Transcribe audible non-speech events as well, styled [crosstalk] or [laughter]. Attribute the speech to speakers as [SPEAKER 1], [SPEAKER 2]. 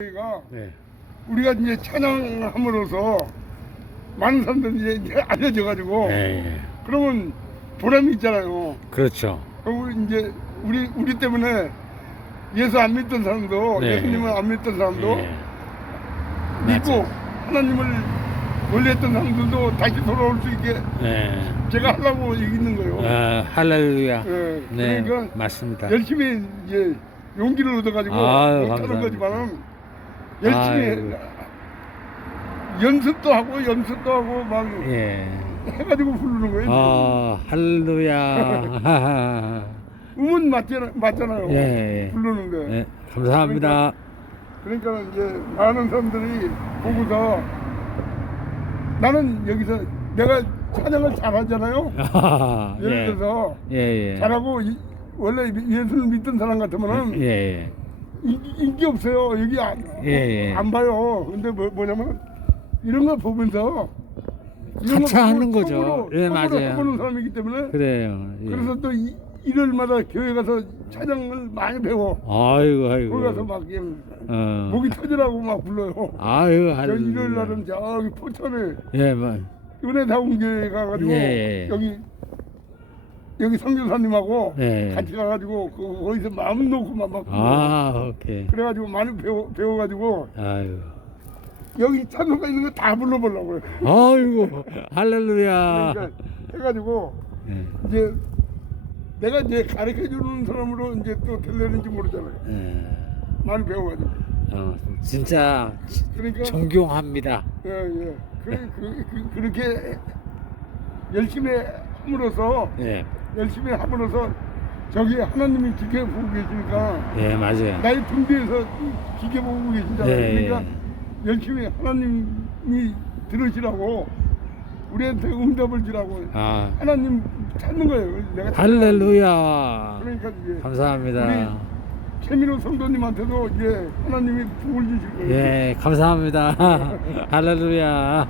[SPEAKER 1] 저희가
[SPEAKER 2] 네.
[SPEAKER 1] 우리가 이제 찬양함으로써 많은 사람들이 이제 알려져 가지고
[SPEAKER 2] 네.
[SPEAKER 1] 그러면 보람이 있잖아요.
[SPEAKER 2] 그렇죠.
[SPEAKER 1] 그리고 이제 우리 우리 때문에 예수 안 믿던 사람도
[SPEAKER 2] 네.
[SPEAKER 1] 예수님을 안 믿던 사람도
[SPEAKER 2] 네.
[SPEAKER 1] 믿고 하나님을 원래했던 사람들도 다시 돌아올 수 있게
[SPEAKER 2] 네.
[SPEAKER 1] 제가 하려고 여기 있는 거예요.
[SPEAKER 2] 아, 할렐루야.
[SPEAKER 1] 예,
[SPEAKER 2] 네.
[SPEAKER 1] 그러니까
[SPEAKER 2] 맞습니다.
[SPEAKER 1] 열심히 이제 용기를 얻어가지고
[SPEAKER 2] 아유,
[SPEAKER 1] 못하는
[SPEAKER 2] 감사합니다.
[SPEAKER 1] 거지만은 열심히. 연습도 하고 연습도 하고 막
[SPEAKER 2] 예.
[SPEAKER 1] 해가지고 부르는 거예요.
[SPEAKER 2] 아, 할렐루야. [laughs]
[SPEAKER 1] 음은 맞잖아, 맞잖아요.
[SPEAKER 2] 예, 예.
[SPEAKER 1] 부르는데.
[SPEAKER 2] 네. 감사합니다.
[SPEAKER 1] 그러니까 이제 많은 사람들이 보고서 나는 여기서 내가 찬양을 잘하잖아요. [laughs]
[SPEAKER 2] 아,
[SPEAKER 1] 예를
[SPEAKER 2] 예.
[SPEAKER 1] 들어서
[SPEAKER 2] 예, 예.
[SPEAKER 1] 잘하고 이- 원래 예수를 믿던 사람 같으면은
[SPEAKER 2] 예, 예.
[SPEAKER 1] 인기, 인기 없어요. 여기 안,
[SPEAKER 2] 예, 예.
[SPEAKER 1] 안 봐요. 근데 뭐, 뭐냐면 이런 걸 보면서 이런
[SPEAKER 2] 같이
[SPEAKER 1] 걸
[SPEAKER 2] 하는 거죠.
[SPEAKER 1] 처음으로-
[SPEAKER 2] 예,
[SPEAKER 1] 처음으로
[SPEAKER 2] 맞아요.
[SPEAKER 1] 해보는 사람이기 때문에
[SPEAKER 2] 그래요. 예.
[SPEAKER 1] 그래서 또 이, 일요일마다 교회 가서 찬양을 많이 배워.
[SPEAKER 2] 아이고, 아이고.
[SPEAKER 1] 거기 가서 막 그냥
[SPEAKER 2] 어.
[SPEAKER 1] 목이 터지라고 막 불러요.
[SPEAKER 2] 아이고,
[SPEAKER 1] 저. 일요일 날은 저기 포천에
[SPEAKER 2] 예, 뭐.
[SPEAKER 1] 은혜다운 교회 가가지고
[SPEAKER 2] 예.
[SPEAKER 1] 여기 여기 성교사님하고
[SPEAKER 2] 예.
[SPEAKER 1] 같이 가가지고 그 거기서 마음 놓고 막, 막
[SPEAKER 2] 아, 오케이.
[SPEAKER 1] 그래가지고 많이 배워 배워가지고
[SPEAKER 2] 아이고.
[SPEAKER 1] 여기 찬송가 있는 거 다 불러보려고요.
[SPEAKER 2] 아이고, 할렐루야.
[SPEAKER 1] 그러니까 해가지고
[SPEAKER 2] 예.
[SPEAKER 1] 이제 내가 이제 가르쳐 주는 사람으로 이제 또 될려는지 모르잖아요.
[SPEAKER 2] 예.
[SPEAKER 1] 많이 배워가지고.
[SPEAKER 2] 어, 진짜
[SPEAKER 1] 그러니까
[SPEAKER 2] 존경합니다.
[SPEAKER 1] 예, 예. 그래, 그, 그, 그렇게 열심히 함으로써
[SPEAKER 2] 예.
[SPEAKER 1] 열심히 함으로써 저기 하나님이 지켜보고 계시니까
[SPEAKER 2] 예, 맞아요.
[SPEAKER 1] 나의 분비에서 지켜보고 계신잖아요.
[SPEAKER 2] 예,
[SPEAKER 1] 그러니까 열심히 하나님이 들으시라고 우리한테 응답을 주라고
[SPEAKER 2] 아,
[SPEAKER 1] 하나님 찾는 거예요. 내가
[SPEAKER 2] 할렐루야.
[SPEAKER 1] 그러니까 이제
[SPEAKER 2] 감사합니다.
[SPEAKER 1] 최민호 성도님한테도 이제 하나님이 복을 주실 거예요.
[SPEAKER 2] 예, 감사합니다. [laughs] 할렐루야.